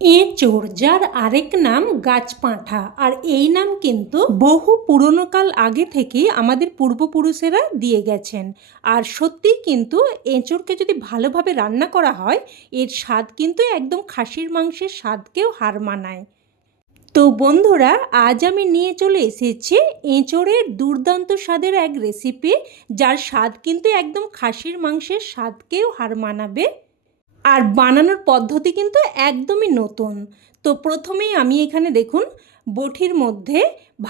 এঁচোড়, যার আরেক নাম গাছপাঁঠা। আর এই নাম কিন্তু বহু পুরনো কাল আগে থেকেই আমাদের পূর্বপুরুষেরা দিয়ে গেছেন। আর সত্যিই কিন্তু এঁচোড়কে যদি ভালোভাবে রান্না করা হয়, এর স্বাদ কিন্তু একদম খাসির মাংসের স্বাদকেও হার মানায়। তো বন্ধুরা, আজ আমি নিয়ে চলে এসেছি এঁচোড়ের দুর্দান্ত স্বাদের এক রেসিপি, যার স্বাদ কিন্তু একদম খাসির মাংসের স্বাদকেও হার মানাবে। আর বানানোর পদ্ধতি কিন্তু একদমই নতুন। তো প্রথমেই আমি এখানে দেখুন বটির মধ্যে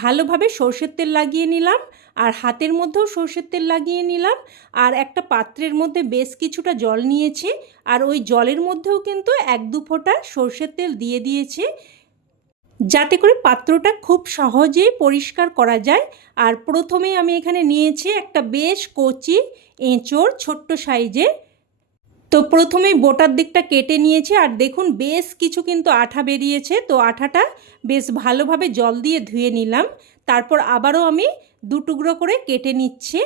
ভালোভাবে সর্ষের তেল লাগিয়ে নিলাম, আর হাতের মধ্যেও সর্ষের তেল লাগিয়ে নিলাম। আর একটা পাত্রের মধ্যে বেশ কিছুটা জল নিয়েছি, আর ওই জলের মধ্যেও কিন্তু 1-2 ফোঁটা সর্ষের তেল দিয়ে দিয়েছি, যাতে করে পাত্রটা খুব সহজেই পরিষ্কার করা যায়। আর প্রথমেই আমি এখানে নিয়েছি একটা বেশ কচি এঁচোড়, ছোট্ট সাইজের। তো প্রথমেই বোটার দিকটা কেটে নিয়েছি, আর দেখুন বেশ কিছু কিন্তু আঠা বেরিয়েছে। তো আঠাটা বেশ ভালোভাবে জল দিয়ে ধুয়ে নিলাম, তারপর আবারও আমি 2 টুকরো করে কেটে নিচ্ছি।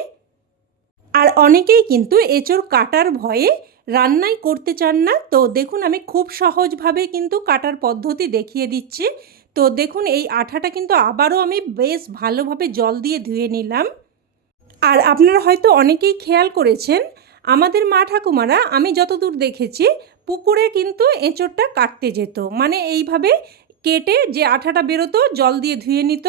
আর অনেকেই কিন্তু এঁচোড় কাটার ভয়ে রান্নাই করতে চান না। তো দেখুন আমি খুব সহজভাবে কিন্তু কাটার পদ্ধতি দেখিয়ে দিচ্ছি। তো দেখুন এই আঠাটা কিন্তু আবারও আমি বেশ ভালোভাবে জল দিয়ে ধুয়ে নিলাম। আর আপনারা হয়তো অনেকেই খেয়াল করেছেন, আমাদের মা ঠাকুমারা আমি যতদূর দেখেছি পুকুরে কিন্তু এঁচোড়টা কাটতে যেত, মানে এইভাবে কেটে যে আঠাটা বেরোতো জল দিয়ে ধুয়ে নিত।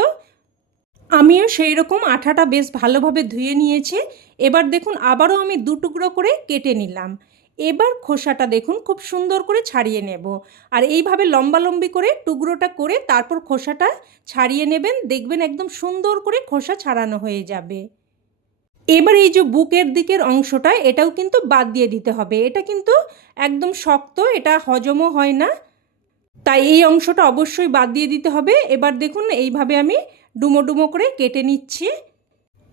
আমিও সেই রকম আঠাটা বেশ ভালোভাবে ধুয়ে নিয়েছি। এবার দেখুন আবারও আমি 2 টুকরো করে কেটে নিলাম। এবার খোসাটা দেখুন খুব সুন্দর করে ছাড়িয়ে নেব। আর এইভাবে লম্বালম্বি করে টুকরোটা করে তারপর খোসাটা ছাড়িয়ে নেবেন, দেখবেন একদম সুন্দর করে খোসা ছাড়ানো হয়ে যাবে। এবার এই যে বুকের দিকের অংশটা, এটাও কিন্তু বাদ দিয়ে দিতে হবে। এটা কিন্তু একদম শক্ত, এটা হজমও হয় না, তাই এই অংশটা অবশ্যই বাদ দিয়ে দিতে হবে। এবার দেখুন এইভাবে আমি ডুমো ডুমো করে কেটে নিচ্ছি।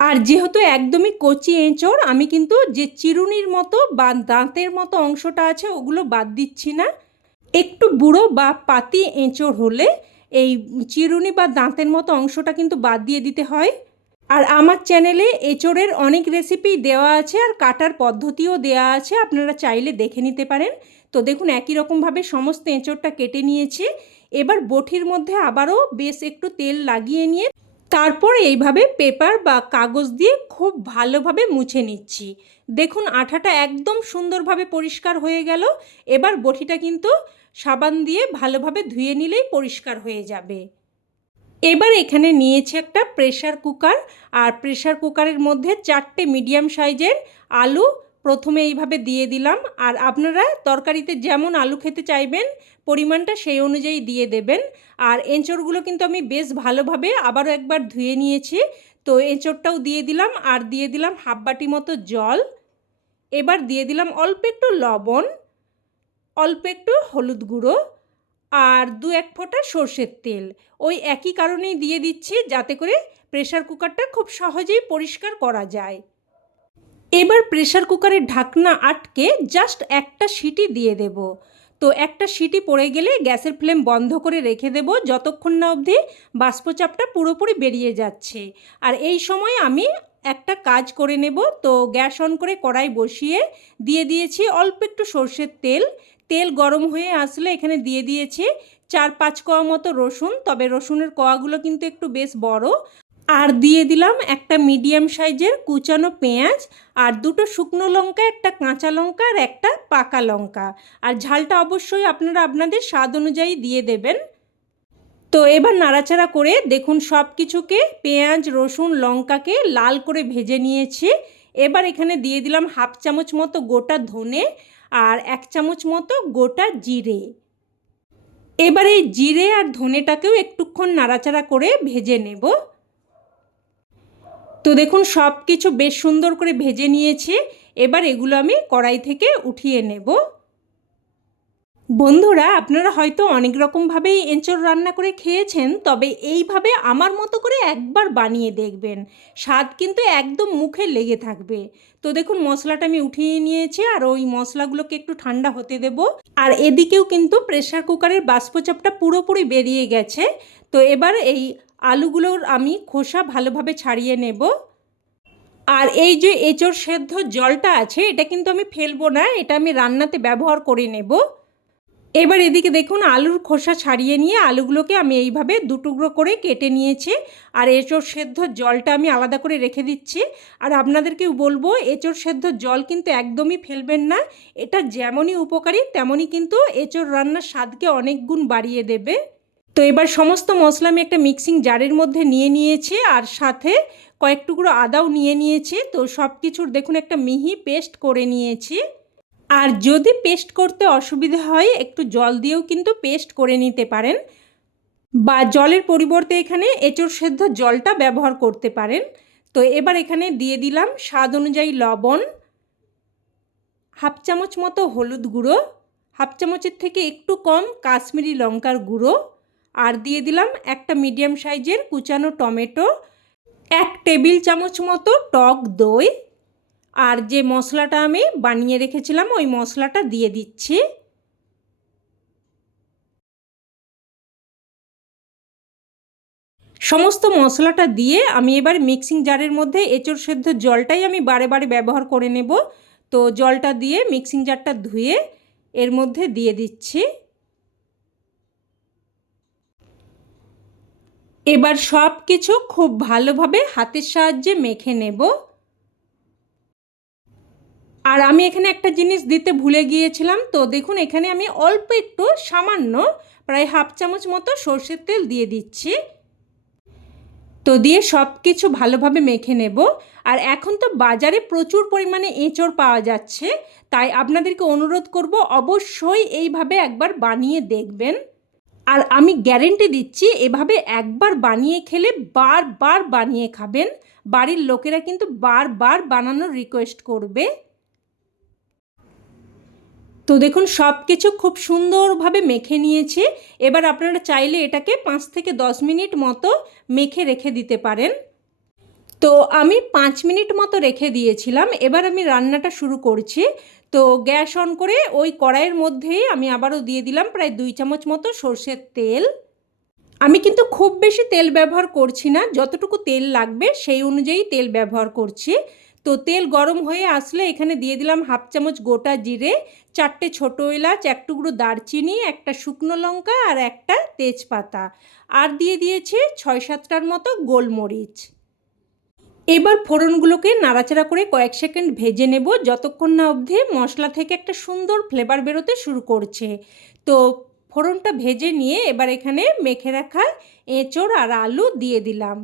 আর যেহেতু একদমই কচি এঁচোড়, আমি কিন্তু যে চিরুনির মতো বা দাঁতের মতো অংশটা আছে ওগুলো বাদ দিচ্ছি না। একটু বুড়ো বা পাতি এঁচোড় হলে এই চিরুনি বা দাঁতের মতো অংশটা কিন্তু বাদ দিয়ে দিতে হয়। আর আমার চ্যানেলে এঁচোড়ের অনেক রেসিপি দেওয়া আছে, আর কাটার পদ্ধতিও দেওয়া আছে, আপনারা চাইলে দেখে নিতে পারেন। তো দেখুন একই রকমভাবে সমস্ত এঁচোড়টা কেটে নিয়েছি। এবার বটির মধ্যে আবারও বেশ একটু তেল লাগিয়ে নিয়ে তারপর এইভাবে পেপার বা কাগজ দিয়ে খুব ভালোভাবে মুছে নিচ্ছি। দেখুন আঠাটা একদম সুন্দরভাবে পরিষ্কার হয়ে গেল। এবার বটিটা কিন্তু সাবান দিয়ে ভালোভাবে ধুয়ে নিলেই পরিষ্কার হয়ে যাবে। এবার এখানে নিয়েছি একটা প্রেসার কুকার, আর প্রেসার কুকারের মধ্যে 4টে মিডিয়াম সাইজের আলু প্রথমে এইভাবে দিয়ে দিলাম। আর আপনারা তরকারিতে যেমন আলু খেতে চাইবেন পরিমাণটা সেই অনুযায়ী দিয়ে দেবেন। আর এঁচোড়গুলো কিন্তু আমি বেশ ভালোভাবে আবারও একবার ধুয়ে নিয়েছি। তো এঁচোড়টাও দিয়ে দিলাম, আর দিয়ে দিলাম হাফ বাটি মতো জল। এবার দিয়ে দিলাম অল্প একটু লবণ, অল্প একটু হলুদ গুঁড়ো, আর 2-1 ফোঁটা সর্ষের তেল। ওই একই কারণেই দিয়ে দিচ্ছি, যাতে করে প্রেসার কুকারটা খুব সহজেই পরিষ্কার করা যায়। এবার প্রেসার কুকারের ঢাকনা আটকে জাস্ট একটা সিটি দিয়ে দেব। তো একটা সিটি পড়ে গেলে গ্যাসের ফ্লেম বন্ধ করে রেখে দেব, যতক্ষণ না অবধি বাষ্পচাপটা পুরোপুরি বেরিয়ে যাচ্ছে। আর এই সময় আমি একটা কাজ করে নেব। তো গ্যাস অন করে কড়াই বসিয়ে দিয়ে দিয়েছি অল্প একটু সর্ষের তেল। তেল গরম হয়ে আসলে এখানে দিয়ে দিয়েছি 4-5 কোয়া মতো রসুন, তবে রসুনের কোয়াগুলো কিন্তু একটু বেশ বড়। আর দিয়ে দিলাম একটা মিডিয়াম সাইজের কুচানো পেঁয়াজ, আর 2টো শুকনো লঙ্কা, একটা কাঁচা লঙ্কা, আর একটা পাকা লঙ্কা। আর ঝালটা অবশ্যই আপনারা আপনাদের স্বাদ অনুযায়ী দিয়ে দেবেন। তো এবার নাড়াচাড়া করে দেখুন সব কিছুকে, পেঁয়াজ রসুন লঙ্কাকে লাল করে ভেজে নিয়েছি। এবার এখানে দিয়ে দিলাম হাফ চামচ মতো গোটা ধনে, আর 1 চামচ মতো গোটা জিরে। এবার এই জিরে আর ধনেটাকেও একটুক্ষণ নাড়াচাড়া করে ভেজে নেব। তো দেখুন সব কিছু বেশ সুন্দর করে ভেজে নিয়েছি। এবার এগুলো আমি কড়াই থেকে উঠিয়ে নেব। বন্ধুরা, আপনারা হয়তো অনেক রকমভাবেই এঁচোড় রান্না করে খেয়েছেন, তবে এইভাবে আমার মতো করে একবার বানিয়ে দেখবেন, স্বাদ কিন্তু একদম মুখে লেগে থাকবে। তো দেখুন মশলাটা আমি উঠিয়ে নিয়েছি, আর ওই মশলাগুলোকে একটু ঠান্ডা হতে দেব। আর এদিকেও কিন্তু প্রেসার কুকারের বাষ্পচাপটা পুরোপুরি বেরিয়ে গেছে। তো এবার এই আলুগুলোর আমি খোসা ভালোভাবে ছাড়িয়ে নেব। আর এই যে এঁচোড় সেদ্ধ জলটা আছে, এটা কিন্তু আমি ফেলবো না, এটা আমি রান্নাতে ব্যবহার করে নেব। এবার এদিকে দেখুন আলুর খোসা ছাড়িয়ে নিয়ে আলুগুলোকে আমি এইভাবে দুটুকরো করে কেটে নিয়েছি। আর এঁচোড় সেদ্ধর জলটা আমি আলাদা করে রেখে দিচ্ছি। আর আপনাদেরকেও বলবো এঁচোড় সেদ্ধর জল কিন্তু একদমই ফেলবেন না। এটা যেমনই উপকারী তেমনই কিন্তু এঁচোড় রান্নার স্বাদকে অনেক গুণ বাড়িয়ে দেবে। তো এবার সমস্ত মশলা আমি একটা মিক্সিং জারের মধ্যে নিয়ে নিয়েছি, আর সাথে কয়েক টুকরো আদাও নিয়ে নিয়েছি। তো সব কিছুর দেখুন একটা মিহি পেস্ট করে নিয়েছি। আর যদি পেস্ট করতে অসুবিধা হয় একটু জল দিয়েও কিন্তু পেস্ট করে নিতে পারেন, বা জলের পরিবর্তে এখানে এঁচোড় সেদ্ধ জলটা ব্যবহার করতে পারেন। তো এবার এখানে দিয়ে দিলাম স্বাদ অনুযায়ী লবণ, হাফ চামচ মতো হলুদ গুঁড়ো, হাফ চামচের থেকে একটু কম কাশ্মীরি লঙ্কার গুঁড়ো, আর দিয়ে দিলাম একটা মিডিয়াম সাইজের কুচানো টমেটো, 1 টেবিল চামচ মতো টক দই, আর যে মশলাটা আমি বানিয়ে রেখেছিলাম ওই মশলাটা দিয়ে দিচ্ছি। সমস্ত মশলাটা দিয়ে আমি এবার মিক্সিং জারের মধ্যে এঁচোড় সেদ্ধ জলটাই আমি বারে বারে ব্যবহার করে নেব। তো জলটা দিয়ে মিক্সিং জারটা ধুয়ে এর মধ্যে দিয়ে দিচ্ছি। এবার সব কিছু খুব ভালোভাবে হাতের সাহায্যে মেখে নেব। আর আমি এখানে একটা জিনিস দিতে ভুলে গিয়েছিলাম। তো দেখুন এখানে আমি অল্প একটু সামান্য প্রায় হাফ চামচ মতো সর্ষের তেল দিয়ে দিচ্ছি। তো দিয়ে সব কিছু ভালোভাবে মেখে নেব। আর এখন তো বাজারে প্রচুর পরিমাণে এঁচোড় পাওয়া যাচ্ছে, তাই আপনাদেরকে অনুরোধ করব অবশ্যই এইভাবে একবার বানিয়ে দেখবেন। আর আমি গ্যারেন্টি দিচ্ছি এভাবে একবার বানিয়ে খেলে বারবার বানিয়ে খাবেন। বাড়ির লোকেরা কিন্তু বারবার বানানোর রিকোয়েস্ট করবে। তো দেখুন সব কিছু খুব সুন্দরভাবে মেখে নিয়েছি। এবার আপনারা চাইলে এটাকে 5 থেকে 10 মিনিট মতো মেখে রেখে দিতে পারেন। তো আমি 5 মিনিট মতো রেখে দিয়েছিলাম। এবার আমি রান্নাটা শুরু করছি। তো গ্যাস অন করে ওই কড়াইয়ের মধ্যেই আমি আবারও দিয়ে দিলাম প্রায় 2 চামচ মতো সর্ষের তেল। আমি কিন্তু খুব বেশি তেল ব্যবহার করছি না, যতটুকু তেল লাগবে সেই অনুযায়ী তেল ব্যবহার করছি। তো তেল গরম হয়ে আসলে এখানে দিয়ে দিলাম হাফ চামচ গোটা জিরে, 4টে ছোটো এলাচ, 1 টুকরো দারচিনি, একটা শুকনো লঙ্কা আর একটা তেজপাতা, আর দিয়ে দিয়েছি 6-7টার মতো গোলমরিচ। এবার ফোড়নগুলোকে নাড়াচাড়া করে কয়েক সেকেন্ড ভেজে নেব, যতক্ষণ না অবধি মশলা থেকে একটা সুন্দর ফ্লেভার বেরোতে শুরু করছে। তো ফোড়নটা ভেজে নিয়ে এবার এখানে মেখে রাখা এঁচোড় আর আলু দিয়ে দিলাম।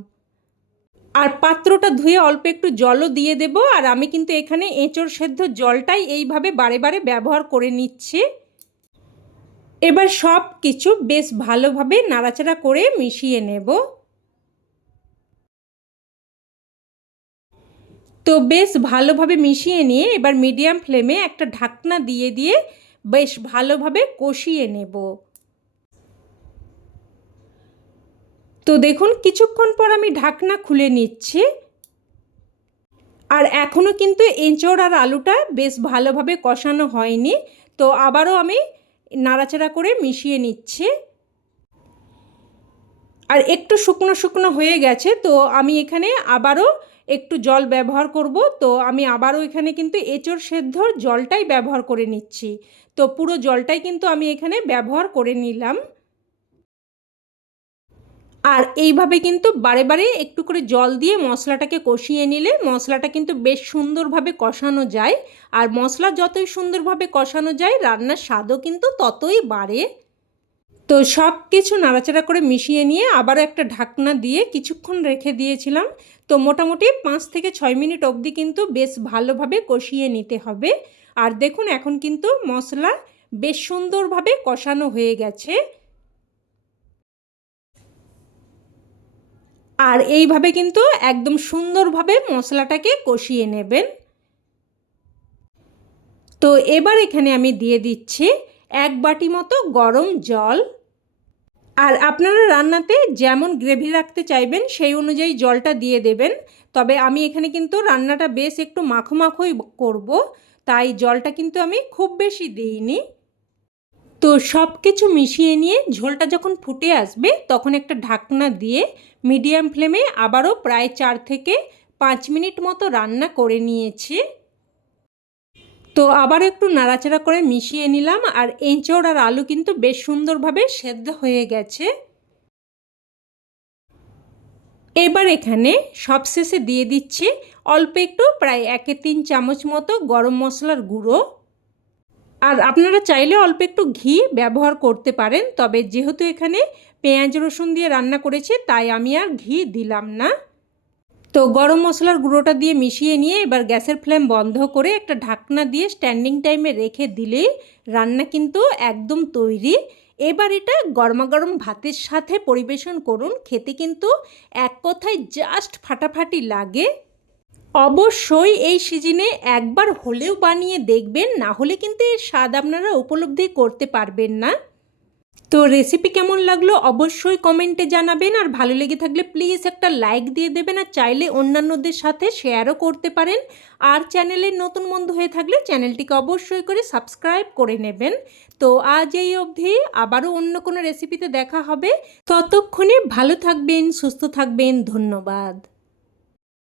আর পাত্রটা ধুয়ে অল্প একটু জলও দিয়ে দেব। আর আমি কিন্তু এখানে এঁচোড় সেদ্ধ জলটাই এইভাবে বারে বারে ব্যবহার করে নিচ্ছি। এবার সব কিছু বেশ ভালোভাবে নাড়াচাড়া করে মিশিয়ে নেব। তো বেশ ভালোভাবে মিশিয়ে নিয়ে এবার মিডিয়াম ফ্লেমে একটা ঢাকনা দিয়ে দিয়ে বেশ ভালোভাবে কষিয়ে নেব। তো দেখুন কিছুক্ষণ পর আমি ঢাকনা খুলে নিচ্ছি। আর এখনও কিন্তু এঁচোড় আর আলুটা বেশ ভালোভাবে কষানো হয়নি। তো আবারও আমি নাড়াচাড়া করে মিশিয়ে নিচ্ছি। আর একটু শুকনো শুকনো হয়ে গেছে, তো আমি এখানে আবারও একটু জল ব্যবহার করব। তো আমি আবারও এখানে কিন্তু এঁচোড় সেদ্ধর জলটাই ব্যবহার করে নিচ্ছি। তো পুরো জলটাই কিন্তু আমি এখানে ব্যবহার করে নিলাম। আর এইভাবে কিন্তু বারে বারে একটু করে জল দিয়ে মশলাটাকে কষিয়ে নিলে মশলাটা কিন্তু বেশ সুন্দরভাবে কষানো যায়। আর মশলা যতই সুন্দরভাবে কষানো যায় রান্নার স্বাদও কিন্তু ততই বাড়ে। তো সব কিছু নাড়াচাড়া করে মিশিয়ে নিয়ে আবারও একটা ঢাকনা দিয়ে কিছুক্ষণ রেখে দিয়েছিলাম। তো মোটামুটি 5 থেকে 6 মিনিট অবধি কিন্তু বেশ ভালোভাবে কষিয়ে নিতে হবে। আর দেখুন এখন কিন্তু মশলা বেশ সুন্দরভাবে কষানো হয়ে গেছে। আর এইভাবে কিন্তু একদম সুন্দরভাবে মশলাটাকে কষিয়ে নেবেন। তো এবার এখানে আমি দিয়ে দিচ্ছি 1 বাটি মতো গরম জল। আর আপনারা রান্নাতে যেমন গ্রেভি রাখতে চাইবেন সেই অনুযায়ী জলটা দিয়ে দেবেন। তবে আমি এখানে কিন্তু রান্নাটা বেশ একটু মাখো মাখোই করব, তাই জলটা কিন্তু আমি খুব বেশি দিইনি। তো সব কিছু মিশিয়ে নিয়ে ঝোলটা যখন ফুটে আসবে তখন একটা ঢাকনা দিয়ে মিডিয়াম ফ্লেমে আবারও প্রায় 4 থেকে 5 মিনিট মতো রান্না করে নিয়েছি। তো আবার একটু নাড়াচাড়া করে মিশিয়ে নিলাম, আর এঁচোড় আর আলু কিন্তু বেশ সুন্দরভাবে সেদ্ধ হয়ে গেছে। এবার এখানে সবশেষে দিয়ে দিচ্ছি অল্প একটু, প্রায় 1-3 চামচ মতো গরম মশলার গুঁড়ো। আর আপনারা চাইলে অল্প একটু ঘি ব্যবহার করতে পারেন, তবে যেহেতু এখানে পেঁয়াজ রসুন দিয়ে রান্না করেছি তাই আমি আর ঘি দিলাম না। তো গরম মশলার গুঁড়োটা দিয়ে মিশিয়ে নিয়ে এবার গ্যাসের ফ্লেম বন্ধ করে একটা ঢাকনা দিয়ে স্ট্যান্ডিং টাইমে রেখে দিলেই রান্না কিন্তু একদম তৈরি। এবার এটা গরমাগরম ভাতের সাথে পরিবেশন করুন, খেতে কিন্তু এক কথায় জাস্ট ফাটাফাটি লাগে। অবশ্যই এই সিজনে একবার হলেও বানিয়ে দেখবেন, না হলে কিন্তু এর স্বাদ আপনারা উপলব্ধি করতে পারবেন না। তো রেসিপি কেমন লাগলো অবশ্যই কমেন্টে জানাবেন, আর ভালো লেগে থাকলে প্লিজ একটা লাইক দিয়ে দেবেন, আর চাইলে অন্যান্যদের সাথে শেয়ারও করতে পারেন। আর চ্যানেলের নতুন বন্ধু হয়ে থাকলে চ্যানেলটিকে অবশ্যই করে সাবস্ক্রাইব করে নেবেন। তো আজ এই অবধি, আবারও অন্য কোনো রেসিপিতে দেখা হবে। ততক্ষণে ভালো থাকবেন, সুস্থ থাকবেন। ধন্যবাদ।